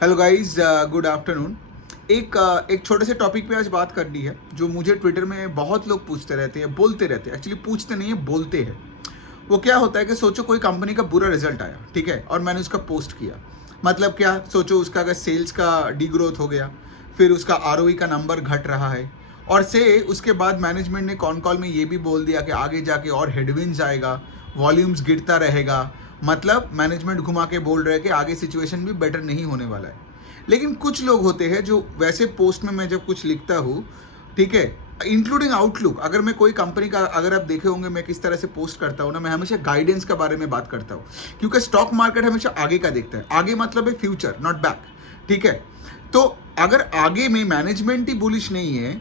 Hello guys, good afternoon. एक छोटे से टॉपिक पे आज बात करनी है जो मुझे ट्विटर में बहुत लोग पूछते रहते हैं, बोलते रहते हैं। एक्चुअली पूछते नहीं है, बोलते हैं। वो क्या होता है कि सोचो कोई कंपनी का बुरा रिजल्ट आया, ठीक है, और मैंने उसका पोस्ट किया। मतलब क्या, सोचो उसका अगर सेल्स का डीग्रोथ हो गया, फिर उसका आरओई का नंबर घट रहा है, और से उसके बाद मैनेजमेंट ने कॉन कॉल में ये भी बोल दिया कि आगे जाके और हेडविंड्स आएगा, वॉल्यूम्स गिरता रहेगा। मतलब मैनेजमेंट घुमा के बोल रहे हैं कि आगे सिचुएशन भी बेटर नहीं होने वाला है। लेकिन कुछ लोग होते हैं जो वैसे पोस्ट में मैं जब कुछ लिखता हूँ, ठीक है, इंक्लूडिंग आउटलुक, अगर मैं कोई कंपनी का, अगर आप देखे होंगे मैं किस तरह से पोस्ट करता हूँ ना, मैं हमेशा गाइडेंस के बारे में बात करता हूँ। क्योंकि स्टॉक मार्केट हमेशा आगे का देखता है। आगे मतलब है फ्यूचर, नॉट बैक। ठीक है, तो अगर आगे में मैनेजमेंट ही बुलिश नहीं है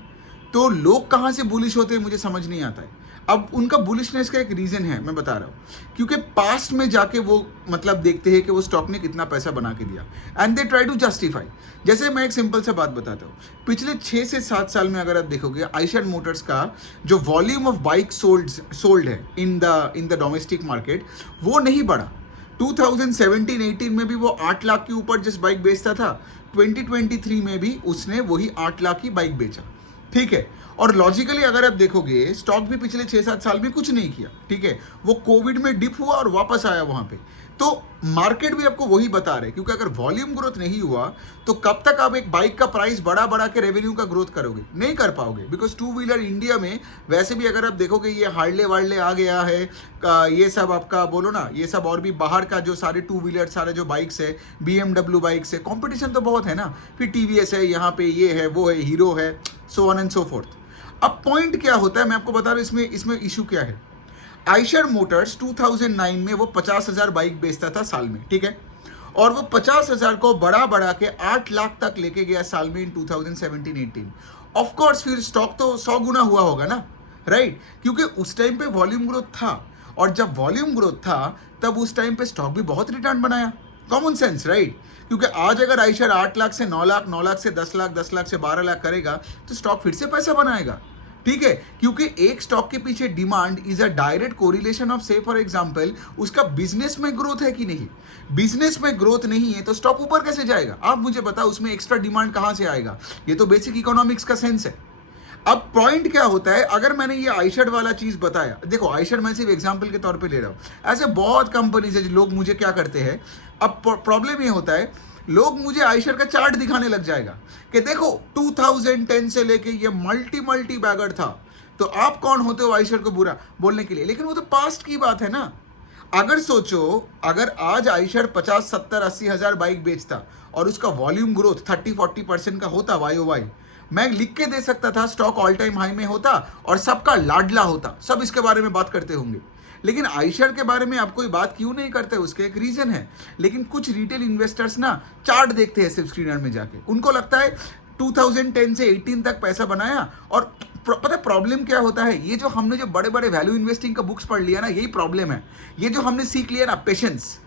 तो लोग कहाँ से बुलिश होते हैं मुझे समझ नहीं आता है। अब उनका बुलिशनेस का एक रीज़न है, मैं बता रहा हूँ। क्योंकि पास्ट में जाके वो मतलब देखते हैं कि वो स्टॉक ने कितना पैसा बना के दिया, and they try to justify. जैसे मैं एक सिंपल सा बात बताता हूँ। पिछले 6 से 7 साल में अगर आप देखोगे, आइशर मोटर्स का जो वॉल्यूम ऑफ बाइक सोल्ड है इन द डोमेस्टिक मार्केट, वो नहीं बढ़ा। 2017-18 में भी वो 8 लाख के ऊपर जिस बाइक बेचता था, 2023 में भी उसने वही 8 लाख की बाइक बेचा। ठीक है, और लॉजिकली अगर आप देखोगे, स्टॉक भी पिछले 6-7 साल में कुछ नहीं किया। ठीक है, वो कोविड में डिप हुआ और वापस आया वहां पे। तो मार्केट भी आपको वही बता रहे, क्योंकि अगर वॉल्यूम ग्रोथ नहीं हुआ तो कब तक आप एक बाइक का प्राइस बढ़ा बढ़ा के रेवेन्यू का ग्रोथ करोगे? नहीं कर पाओगे। बिकॉज टू व्हीलर इंडिया में वैसे भी अगर आप देखोगे, ये हार्ले वार्ले आ गया है, ये सब आपका बोलो ना, ये सब और भी बाहर का जो सारे टू व्हीलर, सारे जो बाइक्स है, BMW बाइक्स है, कॉम्पिटिशन तो बहुत है ना। फिर TVS है, यहाँ पे ये है, वो है, हीरो है, so on and so fourth. अब पॉइंट क्या होता है, मैं आपको बता रहा हूँ इसमें इशू क्या है। आइशर मोटर्स 2009 में वो 50,000 बाइक बेचता था साल में, ठीक है, और वो 50,000 को बढ़ा बढ़ा के 8 लाख तक लेके गया साल में इन 2017-18। ऑफ कोर्स फिर स्टॉक तो 100 गुना हुआ होगा ना, राइट? क्योंकि उस टाइम पे वॉल्यूम ग्रोथ था, और जब वॉल्यूम ग्रोथ था तब उस टाइम पे स्टॉक भी बहुत रिटर्न बनाया। Common sense, right? क्योंकि आज अगर आइशर 8 लाख से 9 लाख, 9 लाख से 10 लाख, 10 लाख से 12 लाख करेगा तो स्टॉक फिर से पैसा बनाएगा। ठीक है, क्योंकि एक स्टॉक के पीछे demand is a direct correlation of, से फॉर एग्जांपल, उसका बिजनेस में ग्रोथ है कि नहीं। बिजनेस में ग्रोथ नहीं है तो स्टॉक ऊपर कैसे जाएगा? आप मुझे बताओ, उसमें एक्स्ट्रा डिमांड कहां से आएगा? ये तो बेसिक इकोनॉमिक्स का सेंस है। अब पॉइंट क्या होता है, अगर मैंने ये आइशर वाला चीज बताया, देखो आइशर मैं सिर्फ एग्जांपल के तौर पे ले रहा हूं, ऐसे बहुत कंपनीज है। लोग मुझे क्या करते हैं, अब प्रॉब्लम ये होता है, लोग मुझे आइशर का चार्ट दिखाने लग जाएगा कि देखो 2010 से लेके ये मल्टी बैगर था, तो आप कौन होते हो आइशर को बुरा बोलने के लिए? लेकिन वो तो पास्ट की बात है ना। अगर सोचो, अगर आज आइशर 50, 70, 80 हजार बाइक बेचता और उसका वॉल्यूम ग्रोथ 30-40% का होता YOY, मैं लिख के दे सकता था, स्टॉक ऑल टाइम हाई में होता और सबका लाडला होता, सब इसके बारे में बात करते होंगे। लेकिन आइशर के बारे में आप कोई बात क्यों नहीं करते? उसके एक रीजन है। लेकिन कुछ रिटेल इन्वेस्टर्स ना चार्ट देखते हैं सिर्फ स्क्रीनर में जाके, उनको लगता है 2010 से 18 तक पैसा बनाया। और पता है प्रॉब्लम क्या होता है, ये जो हमने जो बड़े बड़े वैल्यू इन्वेस्टिंग का बुक्स पढ़ लिया ना, यही प्रॉब्लम है। ये जो हमने सीख लिया ना, पेशेंस,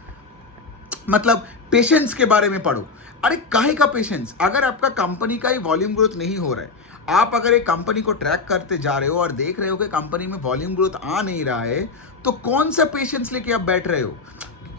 मतलब पेशेंस के बारे में पढ़ो। अरे काहे का पेशेंस? अगर आपका कंपनी का ही वॉल्यूम ग्रोथ नहीं हो रहा है, आप अगर एक कंपनी को ट्रैक करते जा रहे हो और देख रहे हो कि कंपनी में वॉल्यूम ग्रोथ आ नहीं रहा है, तो कौन सा पेशेंस लेके आप बैठ रहे हो?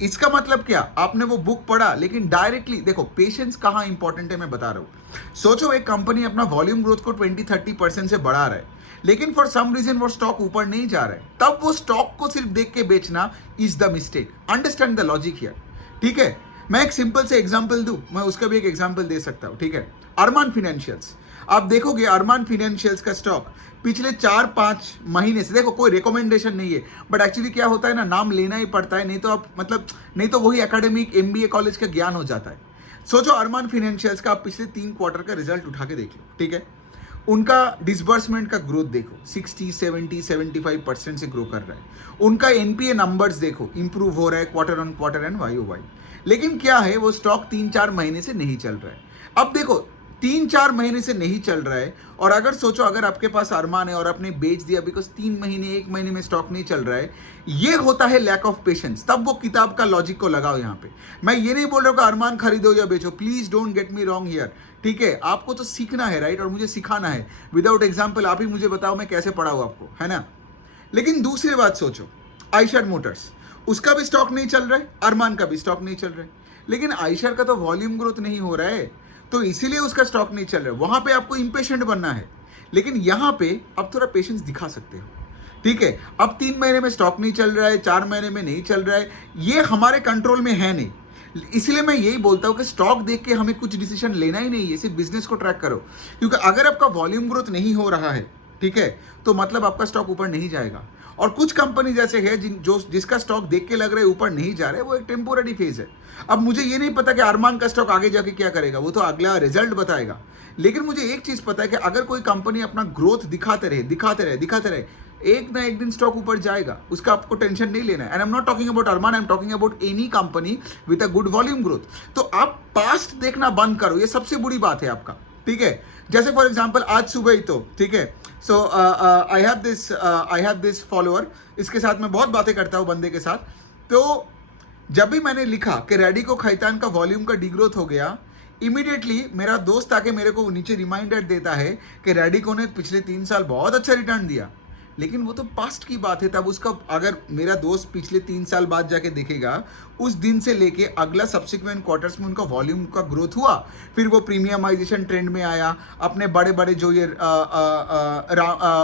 इसका मतलब क्या, आपने वो बुक पढ़ा लेकिन डायरेक्टली देखो पेशेंस कहाँ इंपॉर्टेंट है, मैं बता रहा हूँ। सोचो एक कंपनी अपना वॉल्यूम ग्रोथ को 20-30% से बढ़ा रहा है, लेकिन फॉर सम रीजन वो स्टॉक ऊपर नहीं जा रहा है, तब वो स्टॉक को सिर्फ देख के बेचना is the mistake. Understand the logic here. ठीक है, मैं एक सिंपल से एग्जांपल दूं, मैं उसका भी एक एग्जांपल दे सकता हूं। ठीक है, अरमान फाइनेंशियल्स, आप देखोगे अरमान फाइनेंशियल्स का स्टॉक पिछले 4-5 महीने से, देखो कोई रिकमेंडेशन नहीं है, बट एक्चुअली क्या होता है ना, नाम लेना ही पड़ता है, नहीं तो आप मतलब, नहीं तो वही एकेडमिक MBA कॉलेज का ज्ञान हो जाता है। सोचो अरमान फाइनेंशियल्स का आप पिछले 3 क्वार्टर का रिजल्ट उठा के देख लो। ठीक है, उनका डिसबर्समेंट का ग्रोथ देखो, 60, 70, 75% से ग्रो कर रहा है। उनका NPA नंबर्स देखो, इंप्रूव हो रहा है quarter on quarter and YOY। लेकिन क्या है, वो स्टॉक 3-4 महीने से नहीं चल रहा है। अब देखो 3-4 महीने से नहीं चल रहा है, और अगर सोचो अगर आपके पास अरमान है और आपने बेच दिया बिकॉज 3 महीने, 1 महीने में स्टॉक नहीं चल रहा है, ये होता है लैक ऑफ पेशेंस। तब वो किताब का लॉजिक को लगाओ यहाँ पे। मैं ये नहीं बोल रहा हूँ कि अरमान खरीदो या बेचो, please don't get me wrong here. ठीक है, आपको तो सीखना है, राइट, और मुझे सिखाना है। विदाउट एग्जाम्पल आप ही मुझे बताओ मैं कैसे पढ़ाऊँ आपको, है ना? लेकिन दूसरी बात सोचो, आइशर मोटर्स, उसका भी स्टॉक नहीं चल रहा है, अरमान का भी स्टॉक नहीं चल रहा है, लेकिन आयशर का तो वॉल्यूम ग्रोथ नहीं हो रहा है, तो इसीलिए उसका स्टॉक नहीं चल रहा है। वहां पे आपको इम्पेशेंट बनना है, लेकिन यहाँ पे आप थोड़ा पेशेंस दिखा सकते हो। ठीक है, अब 3 महीने में स्टॉक नहीं चल रहा है, 4 महीने में नहीं चल रहा है, ये हमारे कंट्रोल में है नहीं। इसलिए मैं यही बोलता हूं कि स्टॉक देख के हमें कुछ डिसीजन लेना ही नहीं है, सिर्फ बिजनेस को ट्रैक करो। क्योंकि अगर आपका वॉल्यूम ग्रोथ नहीं हो रहा है, ठीक है, तो मतलब आपका स्टॉक ऊपर नहीं जाएगा। और कुछ कंपनी जैसे है जिसका स्टॉक देख के लग रहा है ऊपर नहीं जा रहा है, वो एक टेम्पोररी फेज है। अब मुझे ये नहीं पता कि अरमान का स्टॉक आगे जाके क्या करेगा, वो तो अगला रिजल्ट बताएगा। लेकिन मुझे एक चीज पता है कि अगर कोई कंपनी अपना ग्रोथ दिखाते रहे, एक ना एक दिन स्टॉक ऊपर जाएगा, उसका आपको टेंशन नहीं लेना है। And I am not talking about Arman, I am talking about any company with a good volume growth. तो आप पास्ट देखना बंद करो, ये सबसे बुरी बात है आपका। ठीक है, जैसे फॉर एग्जांपल आज सुबह ही तो, ठीक है, सो आई हैव दिस फॉलोअर, इसके साथ मैं बहुत बातें करता हूँ बंदे के साथ। तो जब भी मैंने लिखा कि रेडिको खैतान का वॉल्यूम का डिग्रोथ हो गया, इमीडिएटली मेरा दोस्त आके मेरे को नीचे रिमाइंडर देता है कि रेडिको ने पिछले 3 साल बहुत अच्छा रिटर्न दिया। लेकिन वो तो पास्ट की बात है, तब उसका अगर मेरा दोस्त पिछले 3 साल बाद जाके देखेगा, उस दिन से लेके अगला सब्सिक्वेंट क्वार्टर्स में उनका वॉल्यूम का ग्रोथ हुआ, फिर वो प्रीमियमाइजेशन ट्रेंड में आया, अपने बड़े बड़े जो ये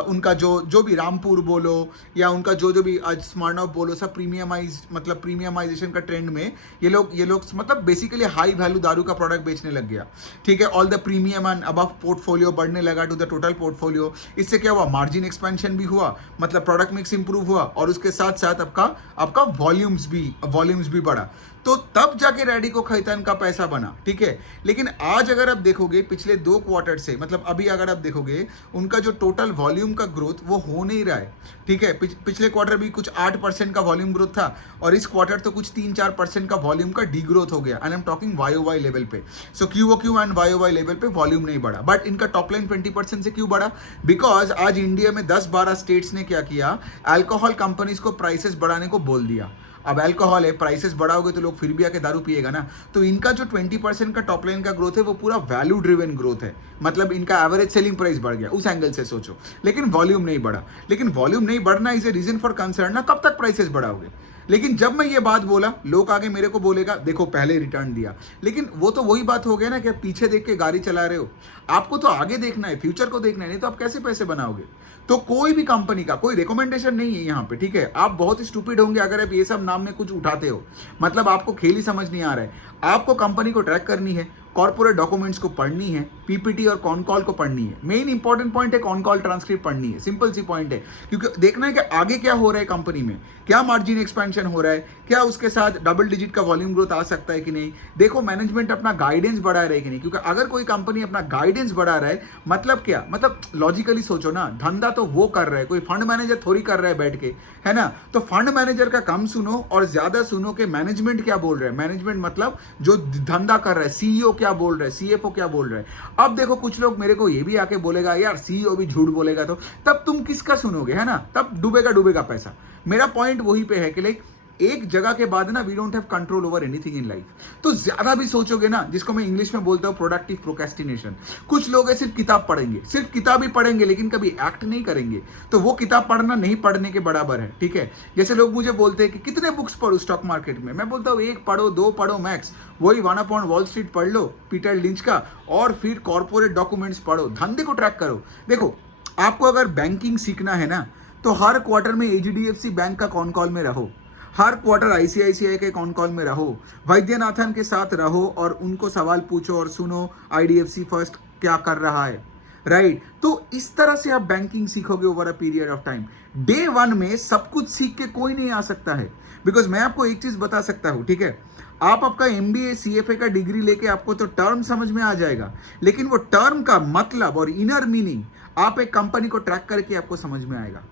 उनका जो भी रामपुर बोलो या उनका जो भी आज स्मरनॉफ बोलो, सब प्रीमियमाइजेशन का ट्रेंड में ये लोग मतलब बेसिकली हाई वैल्यू दारू का प्रोडक्ट बेचने लग गया। ठीक है, all the premium and above portfolio बढ़ने लगा टू द टोटल पोर्टफोलियो। इससे क्या हुआ, मार्जिन एक्सपेंशन भी हुआ, मतलब प्रोडक्ट मिक्स इंप्रूव हुआ, और उसके साथ साथ आपका वॉल्यूम्स भी बढ़ा। तो तब जाके रेडिको खैतान का पैसा बना। ठीक है, लेकिन आज अगर आप देखोगे पिछले 2 क्वार्टर से, मतलब अभी अगर आप देखोगे, उनका जो टोटल वॉल्यूम का ग्रोथ वो हो नहीं रहा है। ठीक है, पिछले क्वार्टर भी कुछ 8% का वॉल्यूम ग्रोथ था, और इस क्वार्टर तो कुछ 3-4% का वॉल्यूम का डी ग्रोथ हो गया। And I am talking Y level पे। So Q and Y level पे वॉल्यूम नहीं बढ़ा, बट इनका टॉप लाइन 20% से क्यों बढ़ा? बिकॉज आज इंडिया में 10-12 स्टेट्स ने क्या किया, अल्कोहल कंपनीज को प्राइसेस बढ़ाने को बोल दिया। अब अल्कोहल है, प्राइसेस बढ़ाओगे तो लोग फिर भी आके दारू पिएगा ना। तो इनका जो 20% का टॉप लाइन का ग्रोथ है वो पूरा वैल्यू ड्रिवन ग्रोथ है, मतलब इनका एवरेज सेलिंग प्राइस बढ़ गया, उस एंगल से सोचो। लेकिन वॉल्यूम नहीं बढ़ा। लेकिन वॉल्यूम नहीं बढ़ना is a reason for concern ना, कब तक प्राइसेस बढ़ाओगे? लेकिन जब मैं ये बात बोला, लोग आगे मेरे को बोलेगा देखो पहले रिटर्न दिया। लेकिन वो तो वही बात हो गया ना कि पीछे देख के गाड़ी चला रहे हो। आपको तो आगे देखना है, फ्यूचर को देखना है, नहीं तो आप कैसे पैसे बनाओगे? तो कोई भी कंपनी का कोई रिकमेंडेशन नहीं है यहाँ पे। ठीक है, आप बहुत ही स्टूपिड होंगे अगर आप ये सब नाम में कुछ उठाते हो, मतलब आपको खेल ही समझ नहीं आ रहा है। आपको कंपनी को ट्रैक करनी है, कॉर्पोरेट डॉक्यूमेंट्स को पढ़नी है, पीपीटी और कॉन कॉल को पढ़नी है। मेन इंपॉर्टेंट पॉइंट है कॉन कॉल ट्रांसक्रिप्ट पढ़नी है, सिंपल सी पॉइंट है। क्योंकि देखना है कि आगे क्या हो रहा है कंपनी में, क्या मार्जिन एक्सपेंशन हो रहा है, क्या उसके साथ डबल डिजिट का वॉल्यूम ग्रोथ आ सकता है कि नहीं। देखो मैनेजमेंट अपना गाइडेंस बढ़ा रहा है कि नहीं, क्योंकि अगर कोई कंपनी अपना गाइडेंस बढ़ा रहा है, मतलब क्या, मतलब लॉजिकली सोचो ना, धंधा तो वो कर रहा है, कोई फंड मैनेजर थोड़ी कर रहा है बैठ के, है ना। तो फंड मैनेजर का कम सुनो और ज्यादा सुनो कि मैनेजमेंट क्या बोल रहा है। मैनेजमेंट मतलब जो धंधा कर रहा है, सीईओ क्या बोल रहा है, सीएफओ क्या बोल रहा है। अब देखो कुछ लोग मेरे को ये भी आके बोलेगा यार सीईओ भी झूठ बोलेगा, तो तब तुम किसका सुनोगे, है ना, तब डूबेगा पैसा। मेरा पॉइंट वही पे है कि लाइक एक जगह के बाद ना we don't have control over anything in life. तो ज्यादा भी सोचोगे ना, जिसको मैं इंग्लिश में बोलता हूँ प्रोडक्टिव प्रोक्रेस्टिनेशन। कुछ लोग है सिर्फ किताब पढ़ेंगे, सिर्फ किताब ही पढ़ेंगे, लेकिन कभी एक्ट नहीं करेंगे। तो वो किताब पढ़ना नहीं पढ़ने के बराबर है। ठीक है, जैसे लोग मुझे बोलते हैं कि कितने बुक्स पढ़ो स्टॉक मार्केट में, मैं बोलता हूँ 1 पढ़ो, 2 पढ़ो मैक्स। वही वन अपॉन वॉल स्ट्रीट पढ़ लो पीटर लिंच का, और फिर कॉर्पोरेट डॉक्यूमेंट्स पढ़ो, धंधे को ट्रैक करो। देखो आपको अगर बैंकिंग सीखना है ना, तो हर क्वार्टर में एचडीएफसी बैंक का कॉन कॉल में रहो, हर क्वार्टर आईसीआईसीआई के कॉन कॉल में रहो, वैद्यनाथन के साथ रहो और उनको सवाल पूछो और सुनो आईडीएफसी फर्स्ट क्या कर रहा है, राइट। तो इस तरह से आप बैंकिंग सीखोगे over a period of time. Day 1 में सब कुछ सीख के कोई नहीं आ सकता है, बिकॉज मैं आपको एक चीज बता सकता हूं, ठीक है, आप आपका एमबीए सीएफए का डिग्री लेके आपको तो टर्म समझ में आ जाएगा, लेकिन वो टर्म का मतलब और इनर मीनिंग आप एक कंपनी को ट्रैक करके आपको समझ में आएगा।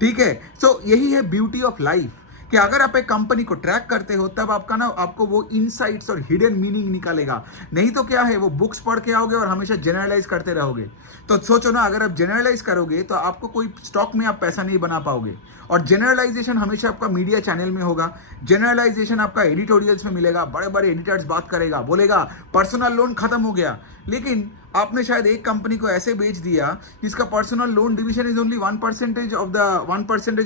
ठीक है, सो यही है ब्यूटी ऑफ लाइफ कि अगर आप एक कंपनी को ट्रैक करते हो तब आपको वो इनसाइट्स और हिडन मीनिंग निकालेगा। नहीं तो क्या है, वो बुक्स पढ़ के आओगे और हमेशा जनरलाइज करते रहोगे। तो सोचो ना, अगर आप जनरलाइज करोगे तो आपको कोई स्टॉक में आप पैसा नहीं बना पाओगे। और जनरलाइजेशन हमेशा आपका मीडिया चैनल में होगा, जनरलाइजेशन आपका एडिटोरियल्स में मिलेगा, बड़े बड़े एडिटर्स बात करेगा, बोलेगा पर्सनल लोन खत्म हो गया, लेकिन आपने शायद एक कंपनी को ऐसे बेच दिया जिसका personal loan division is only 1%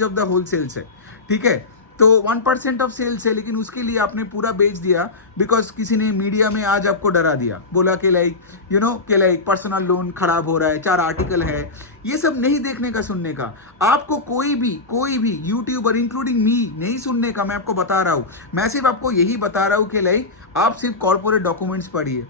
of the whole sales है। ठीक है, तो 1% ऑफ सेल्स है, लेकिन उसके लिए आपने पूरा बेच दिया बिकॉज किसी ने मीडिया में आज आपको डरा दिया, बोला कि लाइक कि लाइक पर्सनल लोन खराब हो रहा है, 4 आर्टिकल है। ये सब नहीं देखने का, सुनने का। आपको कोई भी यूट्यूबर इंक्लूडिंग मी नहीं सुनने का, मैं आपको बता रहा हूँ। मैं सिर्फ आपको यही बता रहा हूँ कि लाइक आप सिर्फ कॉर्पोरेट डॉक्यूमेंट्स पढ़िए,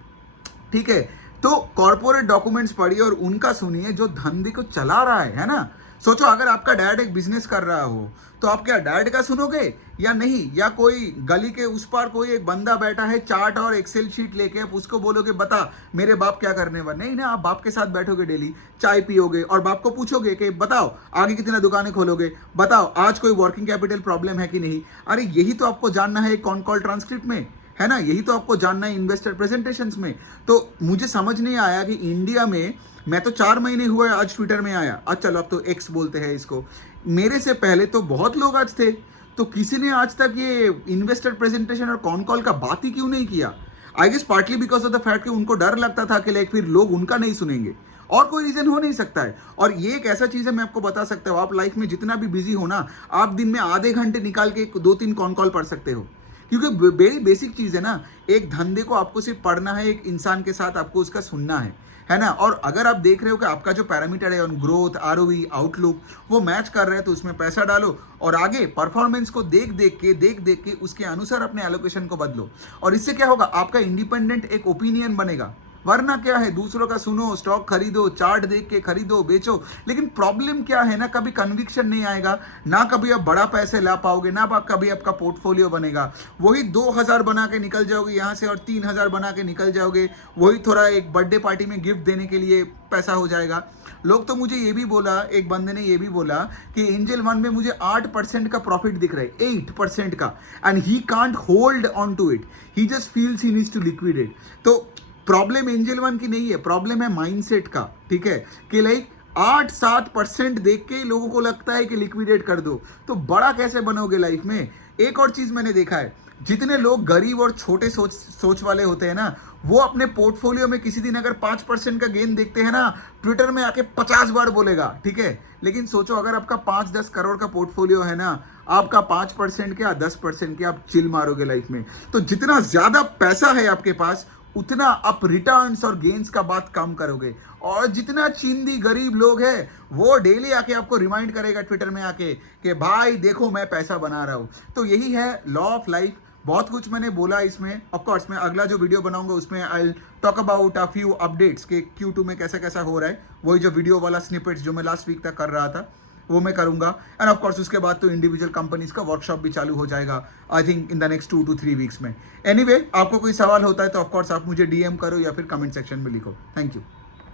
ठीक है। तो कॉर्पोरेट डॉक्यूमेंट्स पढ़िए और उनका सुनिए जो धंधे को चला रहा है ना। सोचो अगर आपका डैड एक बिजनेस कर रहा हो तो आप क्या डैड का सुनोगे या नहीं, या कोई गली के उस पार कोई एक बंदा बैठा है चार्ट और एक्सेल शीट लेके, आप उसको बोलोगे बता मेरे बाप क्या करने वाले? नहीं ना, आप बाप के साथ बैठोगे, डेली चाय पियोगे और बाप को पूछोगे कि बताओ आगे कितना दुकानें खोलोगे, बताओ आज कोई वर्किंग कैपिटल प्रॉब्लम है कि नहीं। अरे यही तो आपको जानना है कॉन कॉल ट्रांसक्रिप्ट में, है ना, यही तो आपको जानना है इन्वेस्टर प्रेजेंटेशंस में। तो मुझे समझ नहीं आया कि इंडिया में, मैं तो 4 महीने हुए आज ट्विटर में आया, आज चलो अब तो एक्स बोलते हैं इसको, मेरे से पहले तो बहुत लोग आज थे, तो किसी ने आज तक ये इन्वेस्टर प्रेजेंटेशन और कॉन कॉल का बात ही क्यों नहीं किया? I guess partly because of the fact कि उनको डर लगता था कि लाइक फिर लोग उनका नहीं सुनेंगे, और कोई रीजन हो नहीं सकता है। और ये एक ऐसा चीज है, मैं आपको बता सकता हूँ, आप लाइफ में जितना भी बिजी हो ना, आप दिन में आधे घंटे निकाल के 2-3 कॉन कॉल पढ़ सकते हो, क्योंकि वेरी बेसिक चीज है ना। एक धंधे को आपको सिर्फ पढ़ना है, एक इंसान के साथ आपको उसका सुनना है ना। और अगर आप देख रहे हो कि आपका जो पैरामीटर है ऑन ग्रोथ, आरओई, आउटलुक वो मैच कर रहे हैं, तो उसमें पैसा डालो और आगे परफॉर्मेंस को देख देख के उसके अनुसार अपने एलोकेशन को बदलो। और इससे क्या होगा, आपका इंडिपेंडेंट एक ओपिनियन बनेगा। वरना क्या है, दूसरों का सुनो, स्टॉक खरीदो, चार्ट देख के खरीदो बेचो, लेकिन प्रॉब्लम क्या है ना, कभी कन्विक्शन नहीं आएगा ना, कभी आप बड़ा पैसे ला पाओगे ना, कभी आपका पोर्टफोलियो बनेगा। वही 2000 बना के निकल जाओगे यहाँ से और 3000 बना के निकल जाओगे, वही थोड़ा एक बर्थडे पार्टी में गिफ्ट देने के लिए पैसा हो जाएगा। लोग तो मुझे ये भी बोला, एक बंदे ने ये भी बोला कि एंजल वन में मुझे 8% का प्रॉफिट दिख रहा है, 8% का, and he can't hold on to it, he just feels he needs to liquidate. तो प्रॉब्लम एंजल वन की नहीं है, प्रॉब्लम है माइंडसेट का, ठीक है, कि लाइक 8-7% देख के लोगों को लगता है कि लिक्विडेट कर दो, तो बड़ा कैसे बनोगे लाइफ में। एक और चीज मैंने देखा है, जितने लोग गरीब और छोटे सोच वाले होते हैं ना, वो अपने पोर्टफोलियो में किसी दिन अगर 5% का गेन देखते हैं ना, ट्विटर में आके 50 बार बोलेगा, ठीक है। लेकिन सोचो अगर आपका 5-10 करोड़ का पोर्टफोलियो है ना, आपका 5% क्या 10% क्या, आप चिल मारोगे लाइफ में। तो जितना ज्यादा पैसा है आपके पास, उतना आप रिटर्न्स और गेन्स का बात कम करोगे। और जितना चिंदी गरीब लोग हैं, वो डेली आके आपको रिमाइंड करेगा ट्विटर में आके कि भाई देखो मैं पैसा बना रहा हूँ। तो यही है लॉ ऑफ लाइफ। बहुत कुछ मैंने बोला इसमें, ऑफ कोर्स मैं अगला जो वीडियो बनाऊंगा उसमें I talk about a few updates के Q2 में कैसा कैसा हो रहा है, वही जो वीडियो वाला स्निपेट्स जो मैं लास्ट वीक तक कर रहा था वो मैं करूंगा। एंड ऑफ कोर्स उसके बाद तो इंडिविजुअल कंपनीज का वर्कशॉप भी चालू हो जाएगा, I think in the next 2 to 3 weeks में। एनीवे, आपको कोई सवाल होता है तो ऑफ कोर्स आप मुझे DM करो या फिर कमेंट सेक्शन में लिखो। Thank you.